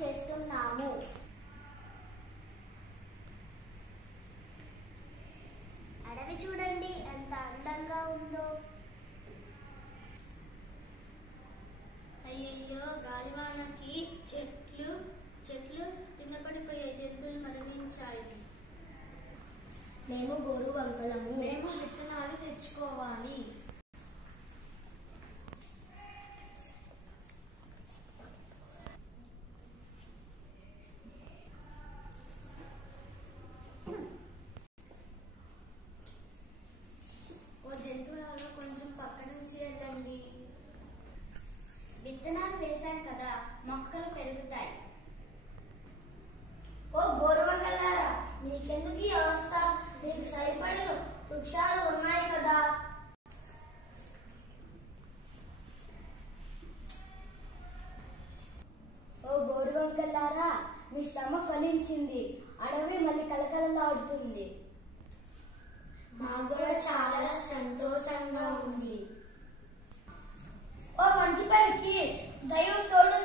చేస్తున్నాము. అడవి చూడండి ఎంత అందంగా ఉందో. అయ్యయ్యో, గాలివానకి చెట్లు కిందపడిపోయాయి, జంతువులు మరణించాయి. మేము గోరు వంకలము. మేము విత్తనాలు తెచ్చుకోవాలి. ఓ జంతువులలో కొంచెం పక్క నుంచి వెళ్ళండి. విత్తనాలు వేశాం కదా, మొక్కలు పెరుగుతాయి. ఓ గోరువంకలారా, మీకెందుకు ఈ అవస్థ? మీకు సరిపడిన వృక్షాలు ఉన్నాయి కదా. ఓ గోరువంకలారా, మీ శ్రమ ఫలించింది. అడవి మళ్ళీ కలకలలాడుతుంది. మాకు కూడా చాలా సంతోషంగా ఉంది. ఓ మంచి పనికి దైవం తోడు